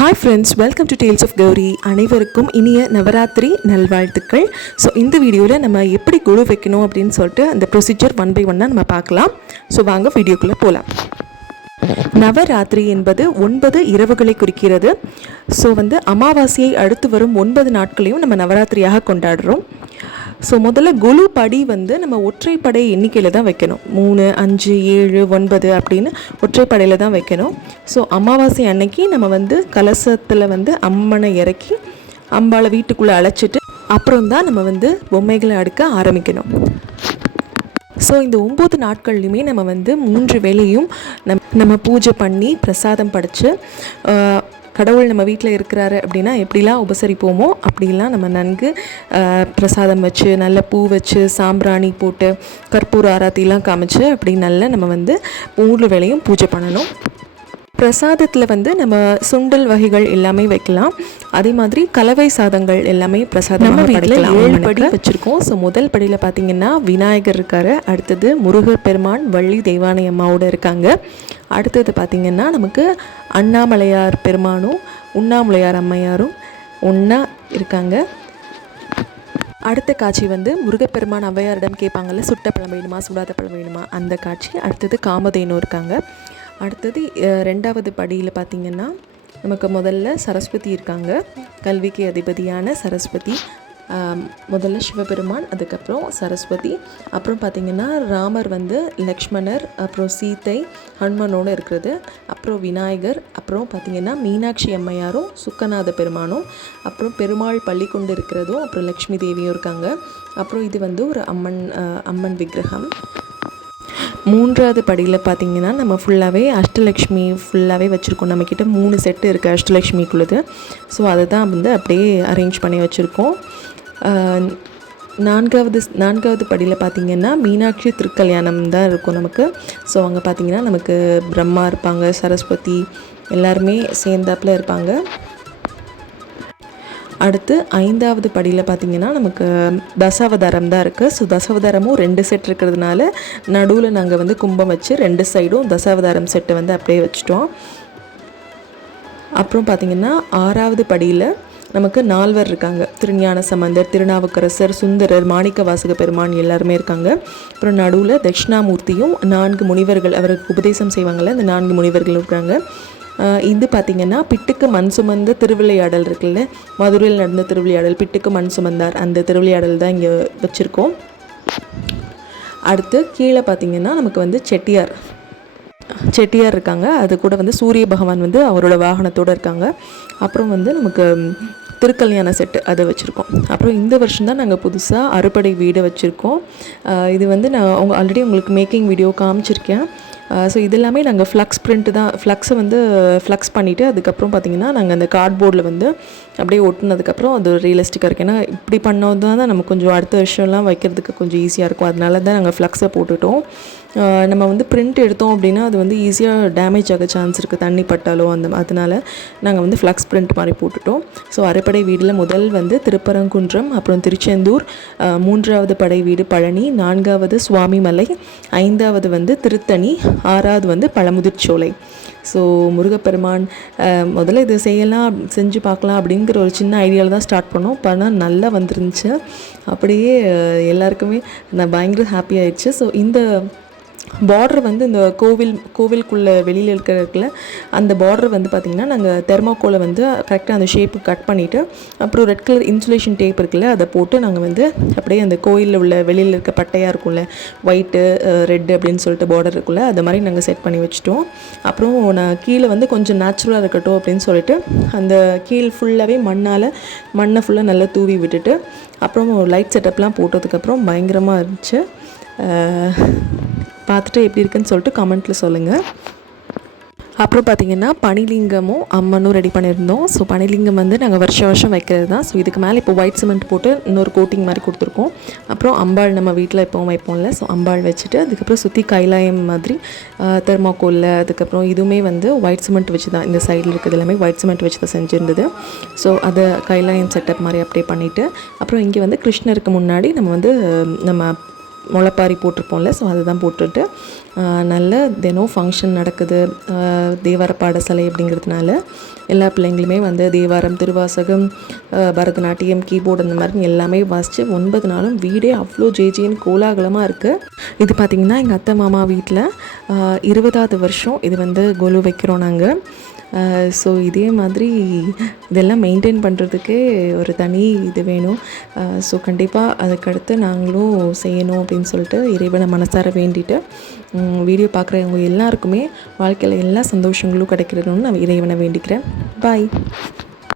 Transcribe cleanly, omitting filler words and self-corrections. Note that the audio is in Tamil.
Hi friends, welcome to tales of Gauri. அனைவருக்கும் இனிய நவராத்திரி நல்வாழ்த்துக்கள். ஸோ இந்த வீடியோவில் நம்ம எப்படி குழு வைக்கணும் அப்படின்னு சொல்லிட்டு அந்த ப்ரொசீஜர் 1 by 1 நம்ம பார்க்கலாம். ஸோ வாங்க வீடியோக்குள்ளே போகலாம். நவராத்திரி என்பது 9 இரவுகளை குறிக்கிறது. ஸோ அமாவாசையை அடுத்து வரும் 9 நாட்களையும் நம்ம நவராத்திரியாக கொண்டாடுறோம். ஸோ முதல்ல குழு படி நம்ம ஒற்றைப்படை எண்ணிக்கையில் தான் வைக்கணும். 3, 5, 7, 9 அப்படின்னு ஒற்றைப்படையில் தான் வைக்கணும். ஸோ அமாவாசை அன்னைக்கு நம்ம கலசத்தில் அம்மனை இறக்கி அம்பாளை வீட்டுக்குள்ளே அழைச்சிட்டு அப்புறம் தான் நம்ம பொம்மைகளை அடுக்க ஆரம்பிக்கணும். ஸோ இந்த 9 நாட்கள்லையுமே நம்ம 3 வேளையும் நம்ம பூஜை பண்ணி பிரசாதம் படைச்சு கடவுள் நம்ம வீட்டில் இருக்கிறாரு அப்படின்னா எப்படிலாம் உபசரிப்போமோ அப்படிலாம் நம்ம நன்கு பிரசாதம் வச்சு நல்ல பூ வச்சு சாம்பிராணி போட்டு கற்பூர ஆராத்திலாம் காமிச்சு அப்படி நல்ல நம்ம 3 வேளையும் பூஜை பண்ணணும். பிரசாதத்தில் நம்ம சுண்டல் வகைகள் எல்லாமே வைக்கலாம். அதே மாதிரி கலவை சாதங்கள் எல்லாமே பிரசாதம் நம்ம வீட்டில் 7 படி வச்சுருக்கோம். ஸோ முதல் படியில் பார்த்திங்கன்னா விநாயகர் இருக்கார், அடுத்தது முருகர் பெருமான் வள்ளி தெய்வானை அம்மாவோடு இருக்காங்க. அடுத்தது பார்த்திங்கன்னா நமக்கு அண்ணாமலையார் பெருமானும் உண்ணாமலையார் அம்மையாரும் ஒன்றா இருக்காங்க. அடுத்த காட்சி முருகப்பெருமான் ஔவையாரிடம் கேட்பாங்கள்ல, சுட்ட பழம் வேணுமா சுடாத பழம் வேணுமா, அந்த காட்சி. அடுத்தது காமதேனு இருக்காங்க. அடுத்தது 2வது படியில் பார்த்திங்கன்னா நமக்கு முதல்ல சரஸ்வதி இருக்காங்க, கல்விக்கு அதிபதியான சரஸ்வதி. முதல்ல சிவபெருமான், அதுக்கப்புறம் சரஸ்வதி, அப்புறம் பார்த்திங்கன்னா ராமர் லக்ஷ்மணர், அப்புறம் சீத்தை ஹனுமனோடு இருக்கிறது, அப்புறம் விநாயகர், அப்புறம் பார்த்திங்கன்னா மீனாட்சி அம்மையாரும் சுக்கநாத பெருமானும், அப்புறம் பெருமாள் பள்ளி கொண்டு இருக்கிறதும், அப்புறம் லக்ஷ்மி தேவியும் இருக்காங்க. அப்புறம் இது ஒரு அம்மன் விக்கிரகம். 3வது படியில் பார்த்திங்கன்னா நம்ம ஃபுல்லாகவே அஷ்டலக்ஷ்மி ஃபுல்லாகவே வச்சுருக்கோம். நம்மக்கிட்ட 3 செட்டு இருக்குது அஷ்டலக்ஷ்மிக்குள்ளது. ஸோ அதை தான் அப்படியே அரேஞ்ச் பண்ணி வச்சுருக்கோம். 4வது படியில் பார்த்திங்கன்னா மீனாட்சி திருக்கல்யாணம் தான் இருக்கும் நமக்கு. ஸோ அங்கே பார்த்திங்கன்னா நமக்கு பிரம்மா இருப்பாங்க, சரஸ்வதி எல்லாருமே சேர்ந்தாப்பில் இருப்பாங்க. அடுத்து 5வது படியில் பார்த்திங்கன்னா நமக்கு தசாவதாரம் தான் இருக்குது. ஸோ தசாவதாரமும் 2 செட் இருக்கிறதுனால நடுவில் நாங்கள் கும்பம் வச்சு 2 சைடும் தசாவதாரம் செட்டை அப்படியே வச்சுட்டோம். அப்புறம் பார்த்திங்கன்னா 6வது படியில் நமக்கு 4 இருக்காங்க. திருஞான சம்பந்தர், திருநாவுக்கரசர், சுந்தரர், மாணிக்க வாசக பெருமான் எல்லாருமே இருக்காங்க. அப்புறம் நடுவில் தட்சிணாமூர்த்தியும் 4 முனிவர்கள் அவருக்கு உபதேசம் செய்வாங்கள்ல, இந்த 4 முனிவர்கள் இருக்காங்க. இது பார்த்திங்கன்னா பிட்டுக்கு மண் சுமந்த திருவிளையாடல் இருக்குல்ல, மதுரையில் நடந்த திருவிளையாடல், பிட்டுக்கு மண் சுமந்தார், அந்த திருவிளையாடல் தான் இங்கே வச்சுருக்கோம். அடுத்து கீழே பார்த்திங்கன்னா நமக்கு செட்டியார் இருக்காங்க. அது கூட சூரிய பகவான் அவரோட வாகனத்தோடு இருக்காங்க. அப்புறம் நமக்கு திருக்கல்யாண செட்டு அதை வச்சுருக்கோம். அப்புறம் இந்த வருஷம் தான் நாங்கள் புதுசாக அறுபடை வீடு வச்சுருக்கோம். இது நான் ஆல்ரெடி உங்களுக்கு மேக்கிங் வீடியோ காமிச்சிருக்கேன். ஸோ இது எல்லாமே நாங்கள் ஃப்ளக்ஸ் பிரிண்ட்டு தான், ஃப்ளக்ஸை ஃப்ளக்ஸ் பண்ணிவிட்டு அதுக்கப்புறம் பார்த்திங்கன்னா நாங்கள் அந்த கார்ட்போர்டில் அப்படியே ஒட்டினதுக்கப்புறம் அது ரியலிஸ்டிக்காக இருக்குது. ஏன்னா இப்படி பண்ணது தான் நம்ம கொஞ்சம் அடுத்த வருஷம்லாம் வைக்கிறதுக்கு கொஞ்சம் ஈஸியாக இருக்கும். அதனால தான் நாங்கள் ஃப்ளக்ஸை போட்டுட்டோம். நம்ம பிரிண்ட் எடுத்தோம் அப்படின்னா அது ஈஸியாக டேமேஜ் ஆக சான்ஸ் இருக்குது, தண்ணி பட்டாலோ அதனால் நாங்கள் ஃப்ளக்ஸ் பிரிண்ட் மாதிரி போட்டுட்டோம். ஸோ அரைப்படை வீடில் முதல் திருப்பரங்குன்றம், அப்புறம் திருச்செந்தூர், 3வது படை வீடு பழனி, 4வது சுவாமிமலை, 5வது திருத்தணி, 6வது பழமுதிர்ச்சோலை. ஸோ முருகப்பெருமான் முதல்ல இதை செஞ்சு பார்க்கலாம் அப்படிங்கிற ஒரு சின்ன ஐடியாவில் தான் ஸ்டார்ட் பண்ணோம். ஆனால் நல்லா வந்துருந்துச்சு. அப்படியே எல்லாருக்குமே நான் பயங்கர ஹாப்பி ஆயிடுச்சு. ஸோ இந்த பார்டர் இந்த கோவிலுக்குள்ளே வெளியில் இருக்கிறதுல அந்த பார்டர் பார்த்திங்கன்னா நாங்கள் தெர்மாக்கோலை கரெக்டாக அந்த ஷேப்பு கட் பண்ணிவிட்டு அப்புறம் ரெட் கலர் இன்சுலேஷன் டேப் இருக்குல்ல, அதை போட்டு நாங்கள் அப்படியே அந்த கோயிலில் உள்ள வெளியில் இருக்க பட்டையாக இருக்கும்ல, ஒயிட்டு ரெட்டு அப்படின்னு சொல்லிட்டு பார்டர் இருக்குல்ல, அது மாதிரி நாங்கள் செட் பண்ணி வச்சுட்டோம். அப்புறம் நான் கீழே கொஞ்சம் நேச்சுரலாக இருக்கட்டும் அப்படின்னு சொல்லிட்டு அந்த கீழ் ஃபுல்லாகவே மண்ணை ஃபுல்லாக நல்லா தூவி விட்டுட்டு அப்புறம் லைட் செட்டப்லாம் போட்டதுக்கப்புறம் பயங்கரமாக இருந்துச்சு. பார்த்துட்டு எப்படி இருக்குன்னு சொல்லிட்டு கமெண்ட்டில் சொல்லுங்கள். அப்புறம் பார்த்திங்கன்னா பனிலிங்கமும் அம்மனும் ரெடி பண்ணியிருந்தோம். ஸோ பனிலிங்கம் நாங்கள் வருஷம் வைக்கிறது தான். ஸோ இதுக்கு மேலே இப்போ ஒயிட் சிமெண்ட் போட்டு இன்னொரு கோட்டிங் மாதிரி கொடுத்துருக்கோம். அப்புறம் அம்பாள் நம்ம வீட்டில் எப்போவும் வைப்போம்ல, ஸோ அம்பாள் வச்சுட்டு அதுக்கப்புறம் சுற்றி கைலாயம் மாதிரி தெர்மாக்கோலில், அதுக்கப்புறம் இதுவுமே ஒயிட் சிமெண்ட் வச்சு தான், இந்த சைடில் இருக்கிறது எல்லாமே ஒயிட் சிமெண்ட் வச்சு தான் செஞ்சுருந்தது. ஸோ அதை கைலாயம் செட்டப் மாதிரி அப்படியே பண்ணிவிட்டு அப்புறம் இங்கே கிருஷ்ணருக்கு முன்னாடி நம்ம முளைப்பாரி போட்டிருப்போம்ல, ஸோ அதை தான் போட்டுட்டு நல்ல தினம் ஃபங்க்ஷன் நடக்குது, தேவார பாடசாலை அப்படிங்கிறதுனால எல்லா பிள்ளைங்களுமே வந்து தேவாரம், திருவாசகம், பரதநாட்டியம், கீபோர்டு அந்த மாதிரி எல்லாமே வாசித்து 9 நாளும் வீடே அவ்வளோ ஜேஜேன்னு கோலாகலமாக இருக்குது. இது பார்த்திங்கன்னா எங்கள் அத்தை மாமா வீட்டில் 20வது வருஷம் இது வந்து கொலு வைக்கிறோம் நாங்கள். ஸோ இதே மாதிரி இதெல்லாம் மெயின்டைன் பண்ணுறதுக்கே ஒரு தனி இது வேணும். ஸோ கண்டிப்பாக அதுக்கடுத்து நாங்களும் செய்யணும் அப்படின்னு சொல்லிட்டு இறைவனை மனசார வேண்டிட்டு வீடியோ பார்க்குறவங்க எல்லாருக்குமே வாழ்க்கையில் எல்லா சந்தோஷங்களும் கிடைக்கிறதுன்னு நான் இறைவனை வேண்டிக்கிறேன். பாய்.